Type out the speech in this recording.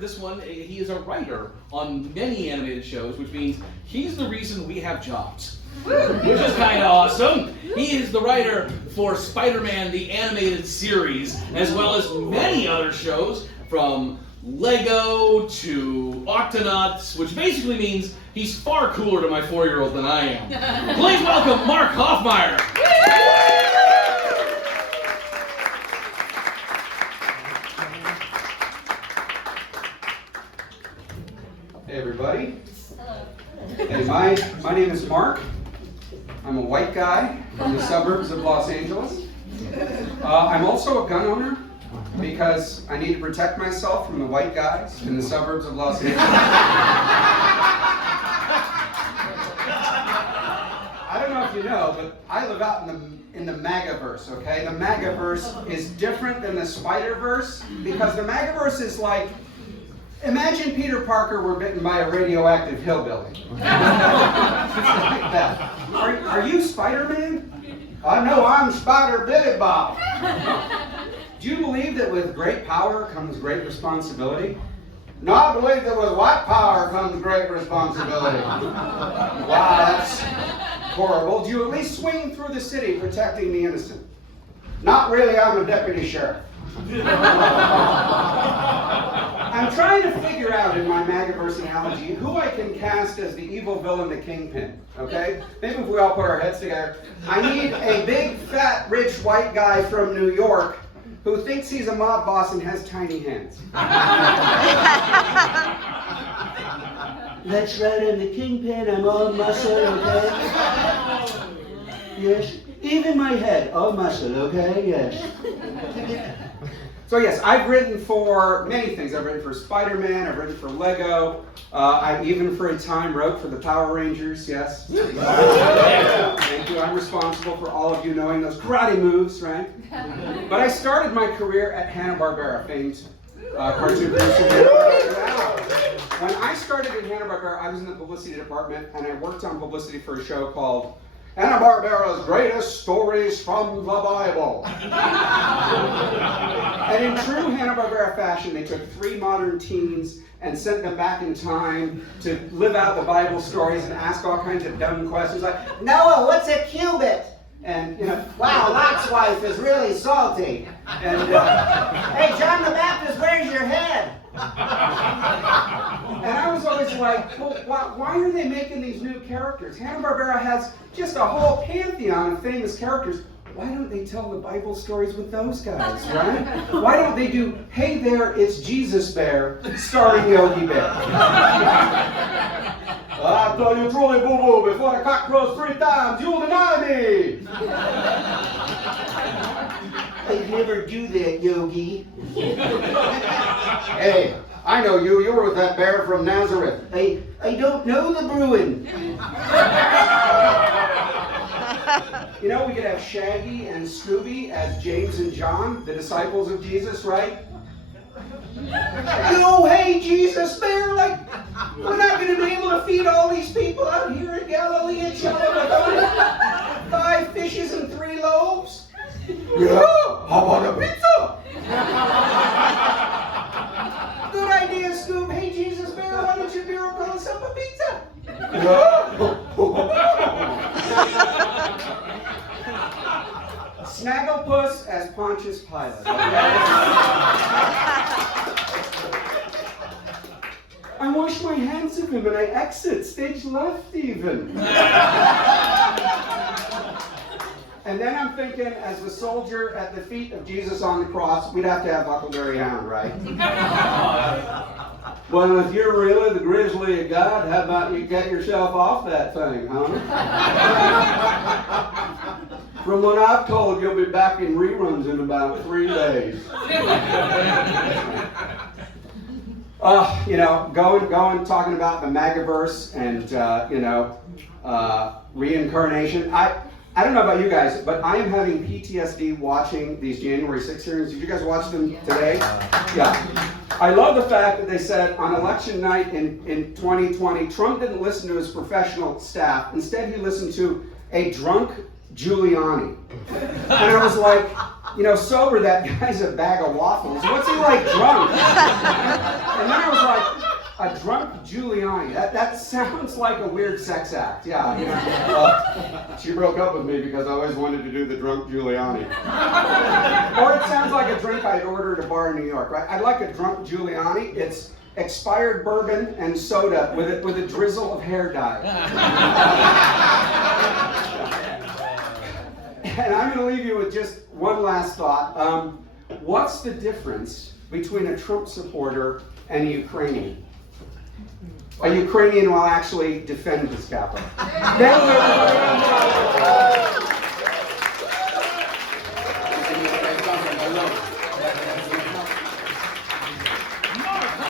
this one, he is a writer on many animated shows, which means he's the reason we have jobs. Which is kind of awesome. He is the writer for Spider-Man, the animated series, as well as many other shows, from Lego to Octonauts, which basically means he's far cooler to my 4-year-old than I am. Please welcome Mark Hoffmeier. Hey everybody. Hey, my name is Mark. I'm a white guy from the suburbs of Los Angeles. I'm also a gun owner because I need to protect myself from the white guys in the suburbs of Los Angeles. I don't know if you know, but I live out in the MAGA-verse, okay? The MAGA-verse is different than the Spider-Verse because the MAGA-verse is like, imagine Peter Parker were bitten by a radioactive hillbilly. Like that. Are you Spider-Man? No, I'm Spider-Billy Bob. Do you believe that with great power comes great responsibility? No, I believe that with white power comes great responsibility. Wow, that's horrible. Do you at least swing through the city protecting the innocent? Not really, I'm a deputy sheriff. I'm trying to figure out in my MAGA-verse analogy who I can cast as the evil villain, the Kingpin, okay? Maybe if we all put our heads together. I need a big, fat, rich, white guy from New York who thinks he's a mob boss and has tiny hands. That's right, I'm the Kingpin, I'm all muscle, okay? Yes, even my head, all muscle, okay? Yes. So yes, I've written for many things. I've written for Spider-Man, I've written for Lego, I even for a time wrote for the Power Rangers, yes. Thank you, I'm responsible for all of you knowing those karate moves, right? But I started my career at Hanna-Barbera, famed cartoon producer. When I started at Hanna-Barbera, I was in the publicity department, and I worked on publicity for a show called Hanna-Barbera's Greatest Stories from the Bible. And in true Hanna-Barbera fashion, they took 3 modern teens and sent them back in time to live out the Bible stories and ask all kinds of dumb questions like, Noah, what's a cubit? And, wow, Lot's wife is really salty. And, hey, John the Baptist, where's your head? And I was always like, well, why are they making these new characters? Hanna-Barbera has just a whole pantheon of famous characters. Why don't they tell the Bible stories with those guys, right? Why don't they do, hey there, it's Jesus Bear, starring Yogi Bear? I tell you truly, boo-boo, before the cock crows 3 times, you'll deny me! I'd never do that, Yogi. Hey, I know you. You were with that bear from Nazareth. I don't know the Bruin. We could have Shaggy and Scooby as James and John, the disciples of Jesus, right? Hey, Jesus Bear, we're not going to be able to feed all these people out here in Galilee and Chateau. 5 fishes and 3 loaves? Yeah, how about a pizza? Good idea, Scoob. Hey, Jesus Bear, why don't you miracle us up a pizza? Snagglepuss as Pontius Pilate. I wash my hands of him and I exit, stage left even. And then I'm thinking, as the soldier at the feet of Jesus on the cross, we'd have to have Huckleberry Hound, right? Well, if you're really the grizzly of God, how about you get yourself off that thing, huh? From what I've told, you'll be back in reruns in about 3 days. Going, talking about the MAGA-verse and, reincarnation. I don't know about you guys, but I am having PTSD watching these January 6 hearings. Did you guys watch them today? Yeah. I love the fact that they said on election night in 2020, Trump didn't listen to his professional staff. Instead, he listened to a drunk Giuliani. And I was like, sober, that guy's a bag of waffles. What's he like drunk? And then I was A drunk Giuliani. That sounds like a weird sex act. Yeah. She broke up with me because I always wanted to do the drunk Giuliani. Or it sounds like a drink I'd order at a bar in New York, right? I'd like a drunk Giuliani. It's expired bourbon and soda with a drizzle of hair dye. And I'm going to leave you with just one last thought. What's the difference between a Trump supporter and a Ukrainian? A Ukrainian will actually defend his capital. Thank you, everybody.